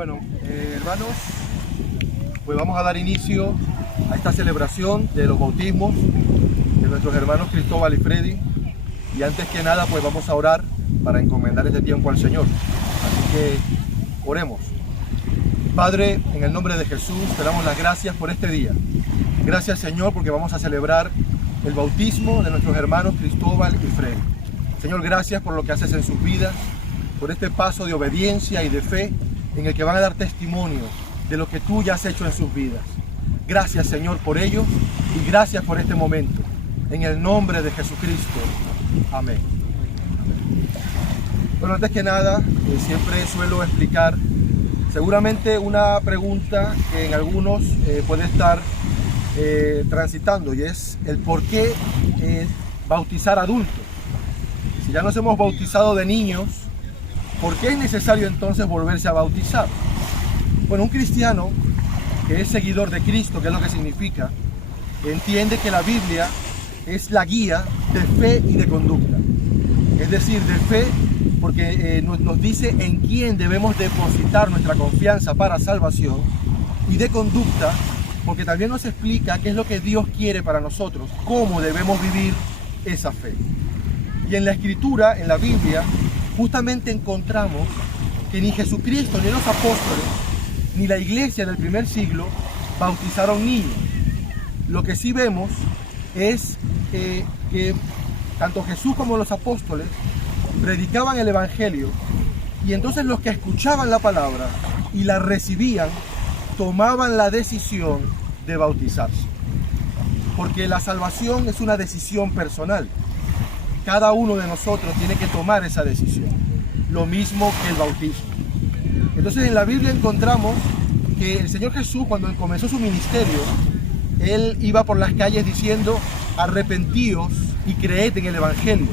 Bueno, hermanos, pues vamos a dar inicio a esta celebración de los bautismos de nuestros hermanos Cristóbal y Freddy. Y antes que nada, pues vamos a orar para encomendar este tiempo al Señor. Así que oremos. Padre, en el nombre de Jesús, te damos las gracias por este día. Gracias, Señor, porque vamos a celebrar el bautismo de nuestros hermanos Cristóbal y Freddy. Señor, gracias por lo que haces en sus vidas, por este paso de obediencia y de fe en el que van a dar testimonio de lo que tú ya has hecho en sus vidas. Gracias, Señor, por ello y gracias por este momento. En el nombre de Jesucristo. Amén. Bueno, antes que nada, siempre suelo explicar seguramente una pregunta que en algunos puede estar transitando, y es el por qué bautizar adultos. Si ya nos hemos bautizado de niños, ¿por qué es necesario entonces volverse a bautizar? Bueno, un cristiano que es seguidor de Cristo, que es lo que significa, entiende que la Biblia es la guía de fe y de conducta. Es decir, de fe porque nos dice en quién debemos depositar nuestra confianza para salvación, y de conducta porque también nos explica qué es lo que Dios quiere para nosotros, cómo debemos vivir esa fe. Y en la Escritura, en la Biblia, justamente encontramos que ni Jesucristo, ni los apóstoles, ni la iglesia del primer siglo bautizaron niños. Lo que sí vemos es que tanto Jesús como los apóstoles predicaban el Evangelio, y entonces los que escuchaban la palabra y la recibían tomaban la decisión de bautizarse. Porque la salvación es una decisión personal. Cada uno de nosotros tiene que tomar esa decisión. Lo mismo que el bautismo. Entonces en la Biblia encontramos que el Señor Jesús, cuando comenzó su ministerio, Él iba por las calles diciendo: arrepentíos y creed en el Evangelio.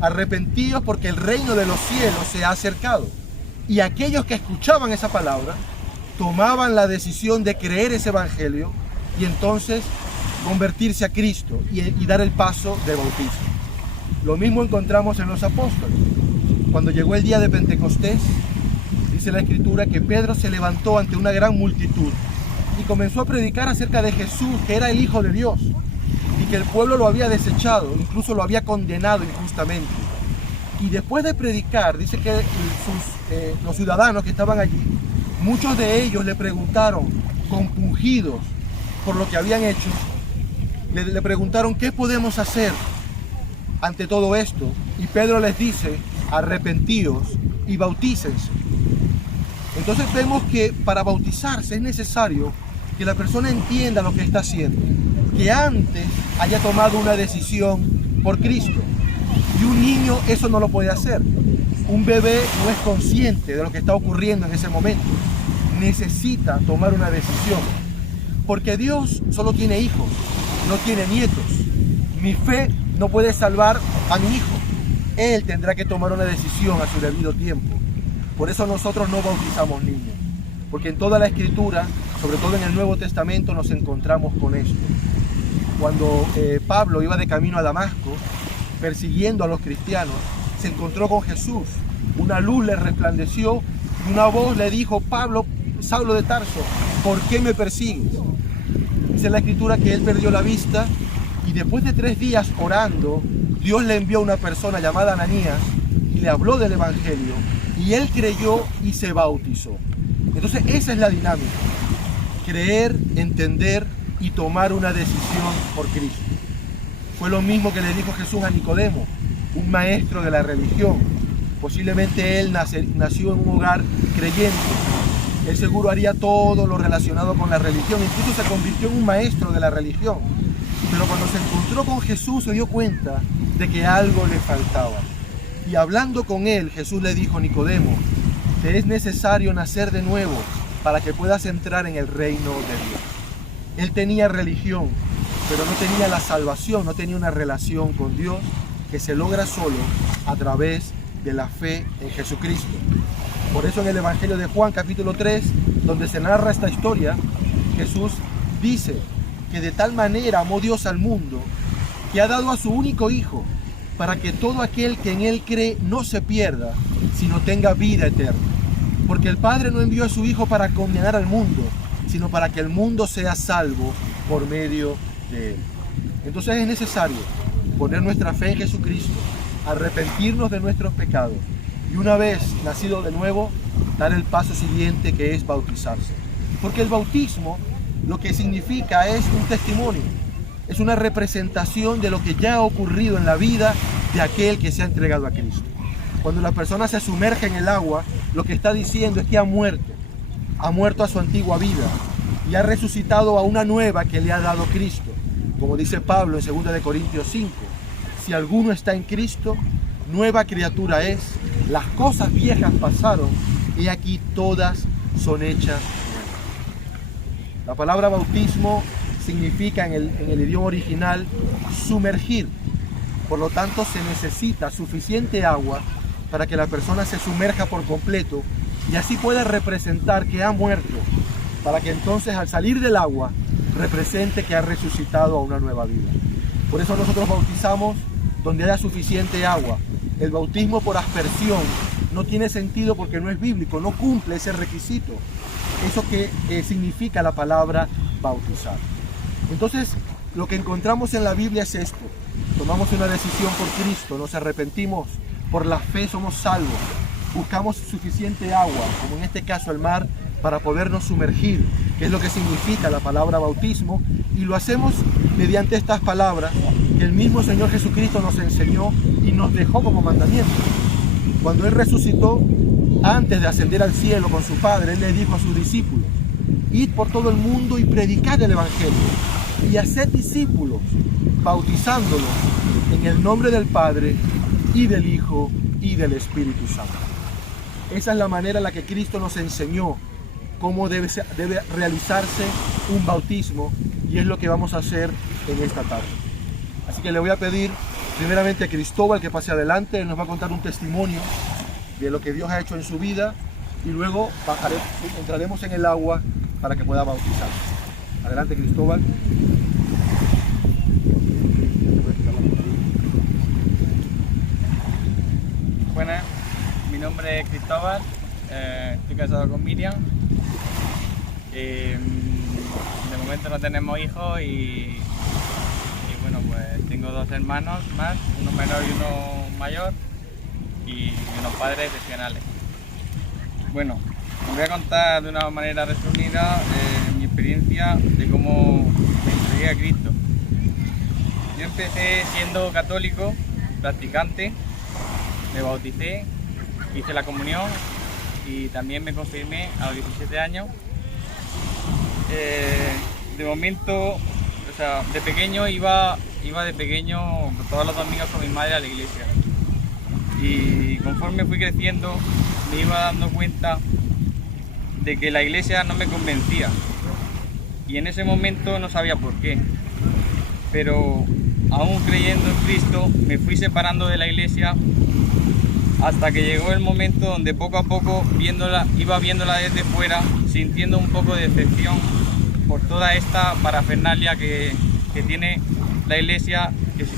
Arrepentíos porque el reino de los cielos se ha acercado. Y aquellos que escuchaban esa palabra tomaban la decisión de creer ese Evangelio y entonces convertirse a Cristo y dar el paso de bautismo. Lo mismo encontramos en los apóstoles. Cuando llegó el día de Pentecostés, dice la Escritura que Pedro se levantó ante una gran multitud y comenzó a predicar acerca de Jesús, que era el Hijo de Dios, y que el pueblo lo había desechado, incluso lo había condenado injustamente. Y después de predicar, dice que los ciudadanos que estaban allí, muchos de ellos le preguntaron, compungidos por lo que habían hecho, le preguntaron: ¿qué podemos hacer ante todo esto? Y Pedro les dice: arrepentíos y bautícense. Entonces vemos que para bautizarse es necesario que la persona entienda lo que está haciendo, que antes haya tomado una decisión por Cristo. Y un niño eso no lo puede hacer. Un bebé no es consciente de lo que está ocurriendo en ese momento. Necesita tomar una decisión. Porque Dios solo tiene hijos, no tiene nietos. Mi fe no puede salvar a mi hijo. Él tendrá que tomar una decisión a su debido tiempo. Por eso nosotros no bautizamos niños. Porque en toda la Escritura, sobre todo en el Nuevo Testamento, nos encontramos con esto. Cuando Pablo iba de camino a Damasco, persiguiendo a los cristianos, se encontró con Jesús. Una luz le resplandeció y una voz le dijo: Pablo, Saulo de Tarso, ¿por qué me persigues? Dice la Escritura que él perdió la vista, y después de 3 días orando, Dios le envió a una persona llamada Ananías y le habló del Evangelio, y él creyó y se bautizó. Entonces esa es la dinámica: creer, entender y tomar una decisión por Cristo. Fue lo mismo que le dijo Jesús a Nicodemo, un maestro de la religión. Posiblemente él nació en un hogar creyente. Él seguro haría todo lo relacionado con la religión, incluso se convirtió en un maestro de la religión. Pero cuando se encontró con Jesús se dio cuenta de que algo le faltaba. Y hablando con él, Jesús le dijo: Nicodemo, te es necesario nacer de nuevo para que puedas entrar en el reino de Dios. Él tenía religión, pero no tenía la salvación, no tenía una relación con Dios que se logra solo a través de la fe en Jesucristo. Por eso en el Evangelio de Juan, capítulo 3, donde se narra esta historia, Jesús dice que de tal manera amó Dios al mundo que ha dado a su único Hijo, para que todo aquel que en Él cree no se pierda, sino tenga vida eterna. Porque el Padre no envió a su Hijo para condenar al mundo, sino para que el mundo sea salvo por medio de Él. Entonces es necesario poner nuestra fe en Jesucristo, arrepentirnos de nuestros pecados y una vez nacido de nuevo, dar el paso siguiente, que es bautizarse. Porque el bautismo lo que significa es un testimonio, es una representación de lo que ya ha ocurrido en la vida de aquel que se ha entregado a Cristo. Cuando la persona se sumerge en el agua, lo que está diciendo es que ha muerto a su antigua vida y ha resucitado a una nueva que le ha dado Cristo. Como dice Pablo en 2 de Corintios 5, si alguno está en Cristo, nueva criatura es, las cosas viejas pasaron y aquí todas son hechas nuevas. La palabra bautismo significa en el idioma original sumergir. Por lo tanto, se necesita suficiente agua para que la persona se sumerja por completo y así pueda representar que ha muerto, para que entonces al salir del agua represente que ha resucitado a una nueva vida. Por eso nosotros bautizamos donde haya suficiente agua. El bautismo por aspersión no tiene sentido porque no es bíblico, no cumple ese requisito. Eso que significa la palabra bautizar. Entonces, lo que encontramos en la Biblia es esto. Tomamos una decisión por Cristo, nos arrepentimos, por la fe somos salvos, buscamos suficiente agua, como en este caso el mar, para podernos sumergir, que es lo que significa la palabra bautismo, y lo hacemos mediante estas palabras que el mismo Señor Jesucristo nos enseñó y nos dejó como mandamiento. Cuando Él resucitó, antes de ascender al cielo con su Padre, Él le dijo a sus discípulos: id por todo el mundo y predicad el Evangelio, y haced discípulos, bautizándolos en el nombre del Padre, y del Hijo, y del Espíritu Santo. Esa es la manera en la que Cristo nos enseñó cómo debe realizarse un bautismo, y es lo que vamos a hacer en esta tarde. Así que le voy a pedir primeramente a Cristóbal que pase adelante. Él nos va a contar un testimonio de lo que Dios ha hecho en su vida y luego entraremos en el agua para que pueda bautizarse. Adelante, Cristóbal. Buenas, mi nombre es Cristóbal, estoy casado con Miriam. De momento no tenemos hijos y bueno, pues tengo dos hermanos más, uno menor y uno mayor, y unos padres excepcionales. Bueno, os voy a contar de una manera resumida mi experiencia de cómo me entregué a Cristo. Yo empecé siendo católico, practicante, me bauticé, hice la comunión y también me confirmé a los 17 años. De momento, o sea, de pequeño iba de pequeño todos los domingos con mi madre a la iglesia. Y conforme fui creciendo me iba dando cuenta de que la iglesia no me convencía. Y en ese momento no sabía por qué. Pero aún creyendo en Cristo me fui separando de la iglesia hasta que llegó el momento donde poco a poco iba viéndola desde fuera, sintiendo un poco de decepción por toda esta parafernalia que tiene la iglesia,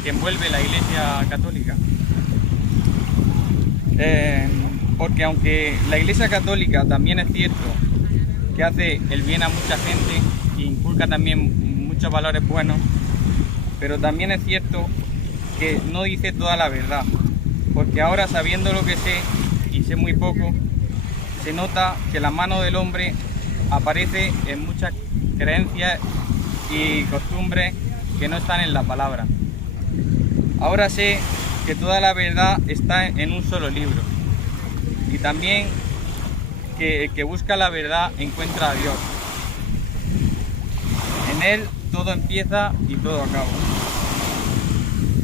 que envuelve la iglesia católica. Porque aunque la iglesia católica también es cierto que hace el bien a mucha gente e inculca también muchos valores buenos, pero también es cierto que no dice toda la verdad. Porque ahora, sabiendo lo que sé, y sé muy poco, se nota que la mano del hombre aparece en muchas creencias y costumbres que no están en la palabra. Ahora sé que toda la verdad está en un solo libro. Y también que el que busca la verdad encuentra a Dios. En Él todo empieza y todo acaba.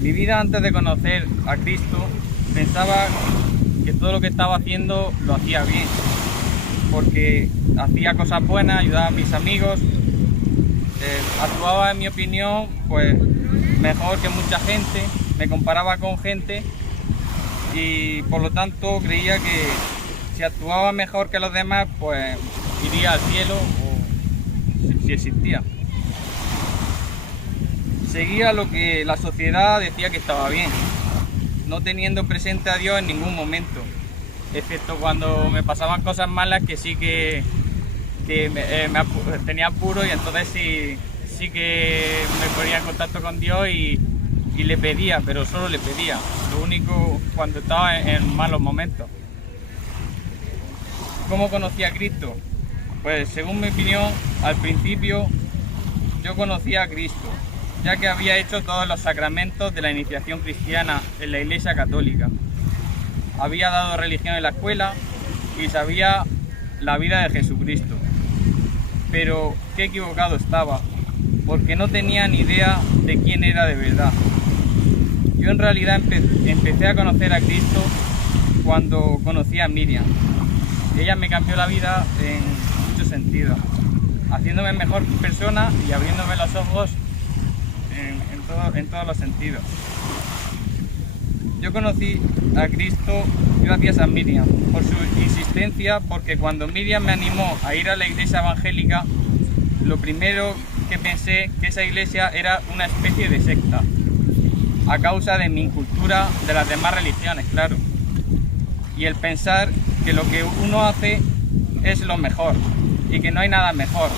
Mi vida antes de conocer a Cristo, pensaba que todo lo que estaba haciendo lo hacía bien, porque hacía cosas buenas, ayudaba a mis amigos, actuaba, en mi opinión, pues mejor que mucha gente, me comparaba con gente y por lo tanto creía que si actuaba mejor que los demás, pues iría al cielo, o si existía. Seguía lo que la sociedad decía que estaba bien, no teniendo presente a Dios en ningún momento. excepto cuando me pasaban cosas malas que sí que tenía apuro, y entonces sí que me ponía en contacto con Dios y le pedía, pero solo le pedía. Lo único cuando estaba en malos momentos. ¿Cómo conocí a Cristo? Pues según mi opinión, al principio yo conocía a Cristo, ya que había hecho todos los sacramentos de la iniciación cristiana en la Iglesia Católica. Había dado religión en la escuela y sabía la vida de Jesucristo. Pero qué equivocado estaba, porque no tenía ni idea de quién era de verdad. Yo en realidad empecé a conocer a Cristo cuando conocí a Miriam. Ella me cambió la vida en muchos sentidos, haciéndome mejor persona y abriéndome los ojos en todos los sentidos. Yo conocí a Cristo gracias a Miriam, por su insistencia, porque cuando Miriam me animó a ir a la iglesia evangélica, lo primero que pensé que esa iglesia era una especie de secta, a causa de mi incultura de las demás religiones, claro. Y el pensar que lo que uno hace es lo mejor y que no hay nada mejor,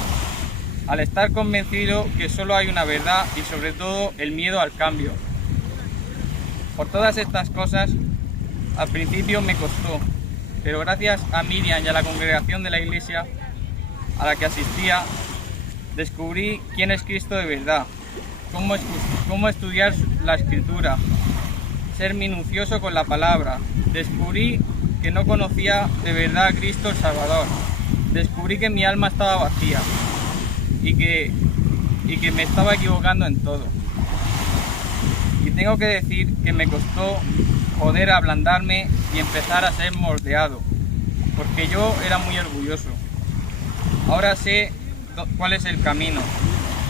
al estar convencido que solo hay una verdad y sobre todo el miedo al cambio. Por todas estas cosas, al principio me costó, pero gracias a Miriam y a la congregación de la iglesia a la que asistía, descubrí quién es Cristo de verdad, cómo estudiar la Escritura, ser minucioso con la palabra. Descubrí que no conocía de verdad a Cristo el Salvador. Descubrí que mi alma estaba vacía y que me estaba equivocando en todo. Y tengo que decir que me costó poder ablandarme y empezar a ser moldeado, porque yo era muy orgulloso. Ahora sé cuál es el camino,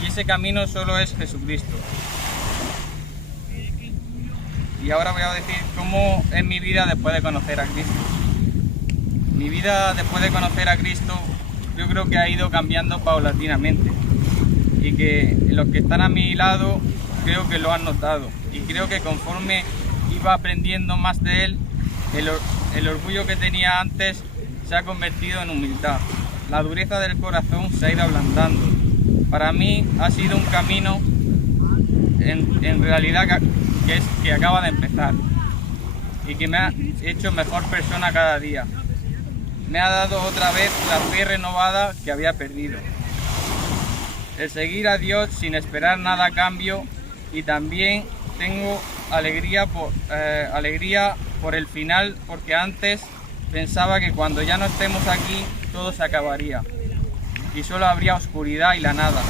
y ese camino solo es Jesucristo. Y ahora voy a decir cómo es mi vida después de conocer a Cristo. Mi vida después de conocer a Cristo, yo creo que ha ido cambiando paulatinamente, y que los que están a mi lado creo que lo han notado, y creo que conforme iba aprendiendo más de Él, el orgullo que tenía antes se ha convertido en humildad. La dureza del corazón se ha ido ablandando. Para mí ha sido un camino en realidad que acaba de empezar y que me ha hecho mejor persona cada día. Me ha dado otra vez la fe renovada que había perdido. El seguir a Dios sin esperar nada a cambio, y también tengo alegría por el final, porque antes pensaba que cuando ya no estemos aquí todo se acabaría y solo habría oscuridad y la nada.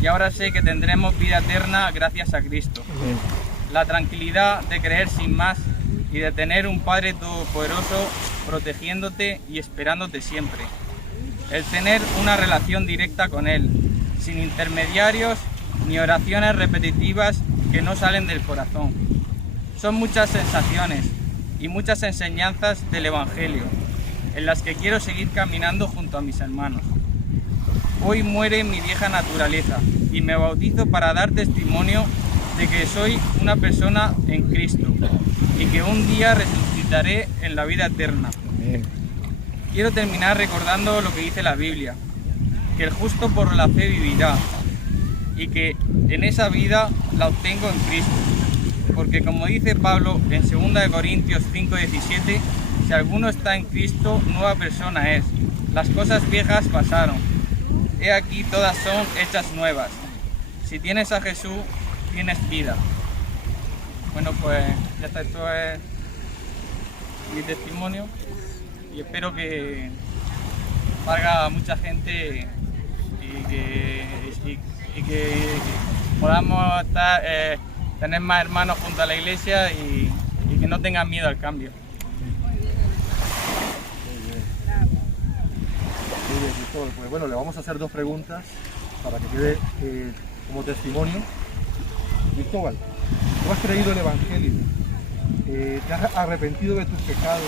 Y ahora sé que tendremos vida eterna gracias a Cristo. La tranquilidad de creer sin más y de tener un Padre Todopoderoso protegiéndote y esperándote siempre. El tener una relación directa con Él, sin intermediarios ni oraciones repetitivas que no salen del corazón. Son muchas sensaciones y muchas enseñanzas del Evangelio, en las que quiero seguir caminando junto a mis hermanos. Hoy muere mi vieja naturaleza y me bautizo para dar testimonio de que soy una persona en Cristo y que un día resucitaré en la vida eterna. Quiero terminar recordando lo que dice la Biblia, que el justo por la fe vivirá, y que en esa vida la obtengo en Cristo. Porque como dice Pablo en 2 Corintios 5:17, si alguno está en Cristo, nueva persona es. Las cosas viejas pasaron. He aquí todas son hechas nuevas. Si tienes a Jesús, tienes vida. Bueno, pues ya está, esto es mi testimonio y espero que valga a mucha gente y que podamos tener más hermanos junto a la iglesia y que no tengan miedo al cambio. Muy bien, Cristóbal. Pues bueno, le vamos a hacer dos preguntas para que quede como testimonio. Cristóbal, tú has creído el Evangelio, te has arrepentido de tus pecados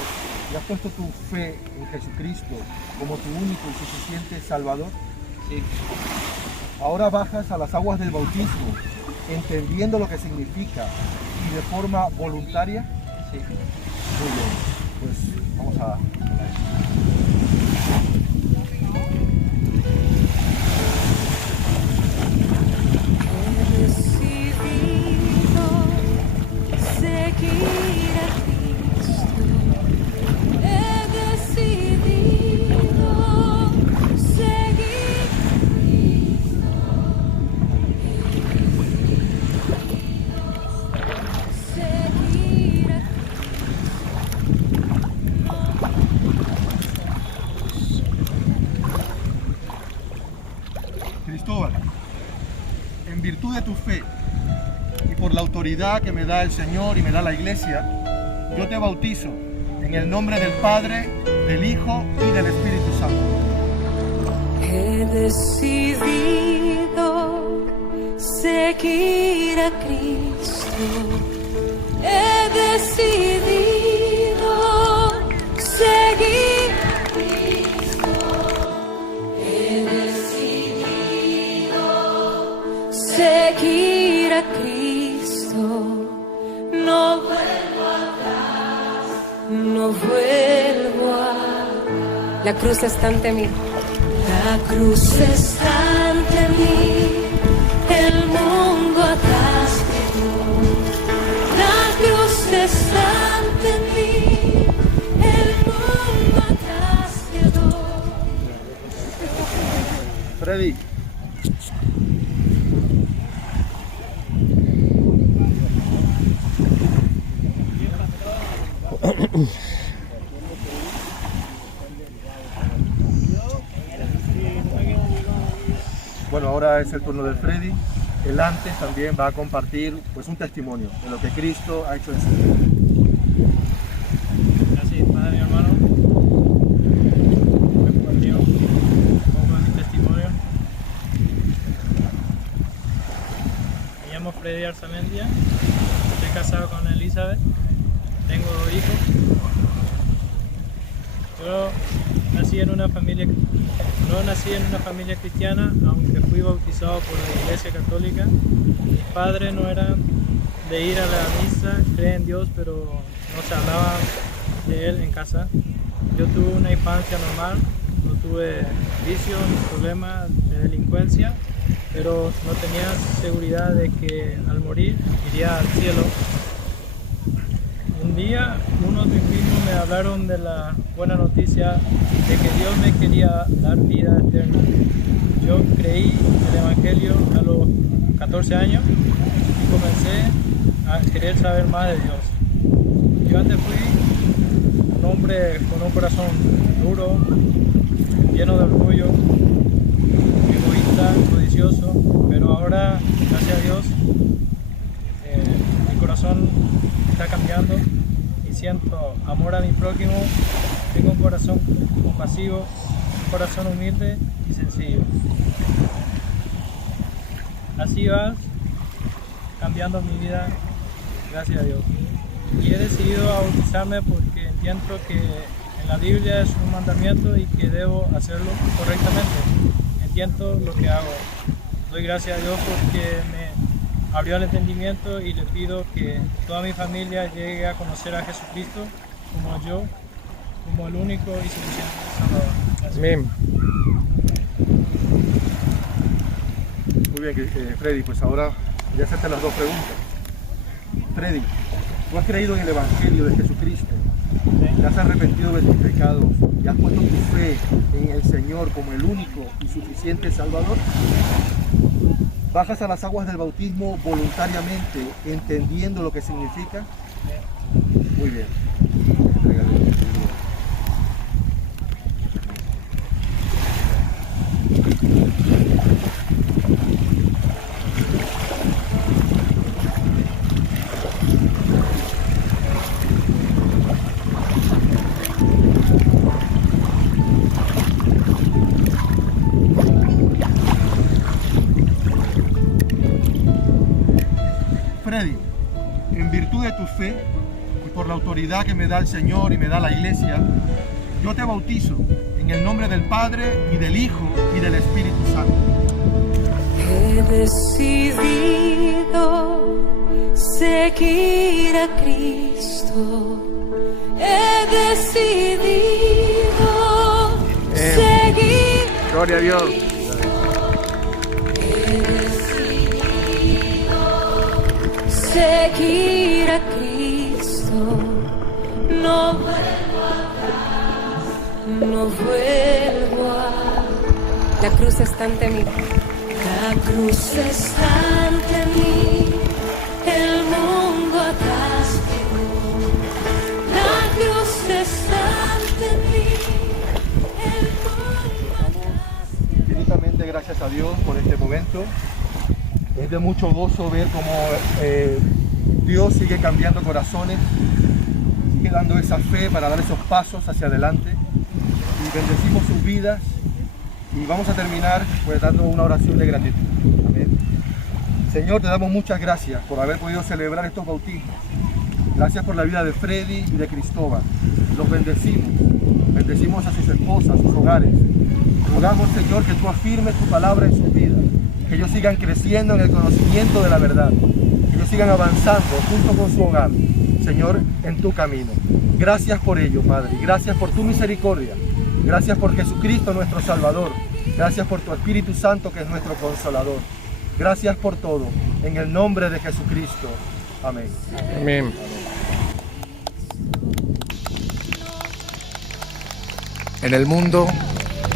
y has puesto tu fe en Jesucristo como tu único y suficiente Salvador. Sí. Ahora bajas a las aguas del bautismo, entendiendo lo que significa y de forma voluntaria. Sí. Muy bien. pues vamos a... He decidido seguir a Cristo. He decidido seguir a Cristo. Seguir a Cristóbal, en virtud de tu fe y por la autoridad que me da el Señor y me da la Iglesia, yo te bautizo en el nombre del Padre, del Hijo y del Espíritu Santo. He decidido seguir a Cristo. He decidido seguir a Cristo. He decidido seguir a Cristo. No vuelvo atrás, no vuelvo atrás. La cruz está ante mí. La cruz está ante mí, el mundo atrás quedó. La cruz está ante mí, el mundo atrás quedó. Freddy. Bueno, ahora es el turno de Freddy. Él antes también va a compartir pues un testimonio de lo que Cristo ha hecho en su vida. Gracias, Padre, mi hermano. Me compartió un poco de mi testimonio. Me llamo Freddy Arzamendia. Estoy casado con Elizabeth. Tengo 2 hijos. Yo no nací en una familia cristiana, aunque fui bautizado por la Iglesia Católica. Mis padres no eran de ir a la misa, creen en Dios, pero no se hablaba de Él en casa. Yo tuve una infancia normal, no tuve vicios ni problemas de delincuencia, pero no tenía seguridad de que al morir iría al cielo. Un día unos de mis primos me hablaron de la buena noticia de que Dios me quería dar vida eterna. Yo creí el Evangelio a los 14 años y comencé a querer saber más de Dios. Yo antes fui un hombre con un corazón duro, lleno de orgullo, egoísta, codicioso, pero ahora, gracias a Dios, mi corazón está cambiando y siento amor a mi prójimo. Tengo un corazón compasivo, un corazón humilde y sencillo. Así vas cambiando mi vida, gracias a Dios. Y he decidido bautizarme porque entiendo que en la Biblia es un mandamiento y que debo hacerlo correctamente. Entiendo lo que hago. Doy gracias a Dios porque me abrió el entendimiento y le pido que toda mi familia llegue a conocer a Jesucristo como yo, como el único y suficiente Salvador. Gracias. Amén. Muy bien, Freddy, pues ahora voy a hacerte las 2 preguntas. Freddy, ¿tú has creído en el Evangelio de Jesucristo? ¿Te has arrepentido de tus pecados y has puesto tu fe en el Señor como el único y suficiente Salvador? ¿Bajas a las aguas del bautismo voluntariamente, entendiendo lo que significa? Muy bien. Freddy, en virtud de tu fe y por la autoridad que me da el Señor y me da la Iglesia, yo te bautizo en el nombre del Padre y del Hijo y del Espíritu Santo. He decidido seguir a Cristo. He decidido seguir. Gloria a Dios. Seguir a Cristo, no vuelvo atrás, no vuelvo a... La cruz está ante mí. La cruz está ante mí, el mundo atrás quedó. La cruz está ante mí, el mundo atrás quedó. Infinitamente gracias a Dios por este momento. Es de mucho gozo ver cómo Dios sigue cambiando corazones, sigue dando esa fe para dar esos pasos hacia adelante. Y bendecimos sus vidas. Y vamos a terminar pues dando una oración de gratitud. Amén. Señor, te damos muchas gracias por haber podido celebrar estos bautismos. Gracias por la vida de Freddy y de Cristóbal. Los bendecimos. Bendecimos a sus esposas, a sus hogares. Rogamos, Señor, que tú afirmes tu palabra en sus vidas. Que ellos sigan creciendo en el conocimiento de la verdad. Que ellos sigan avanzando junto con su hogar, Señor, en tu camino. Gracias por ello, Padre. Gracias por tu misericordia. Gracias por Jesucristo, nuestro Salvador. Gracias por tu Espíritu Santo, que es nuestro Consolador. Gracias por todo. En el nombre de Jesucristo. Amén. Amén. En el mundo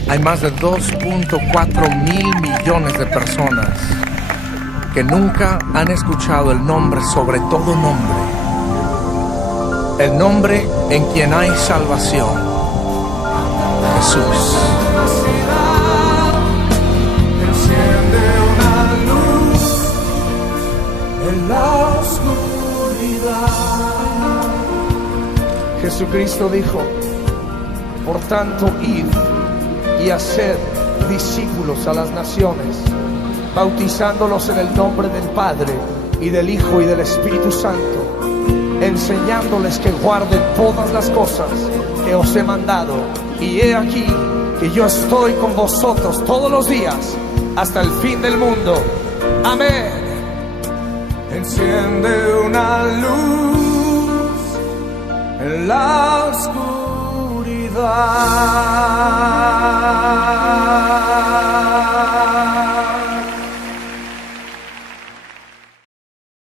hay más de 2.4 mil millones de personas que nunca han escuchado el nombre sobre todo nombre. El nombre en quien hay salvación. Jesús. Enciende una luz en la oscuridad. Jesucristo dijo: por tanto, id y haced discípulos a las naciones, bautizándolos en el nombre del Padre y del Hijo y del Espíritu Santo, enseñándoles que guarden todas las cosas que os he mandado. Y he aquí que yo estoy con vosotros todos los días hasta el fin del mundo. Amén. Enciende una luz en la oscuridad.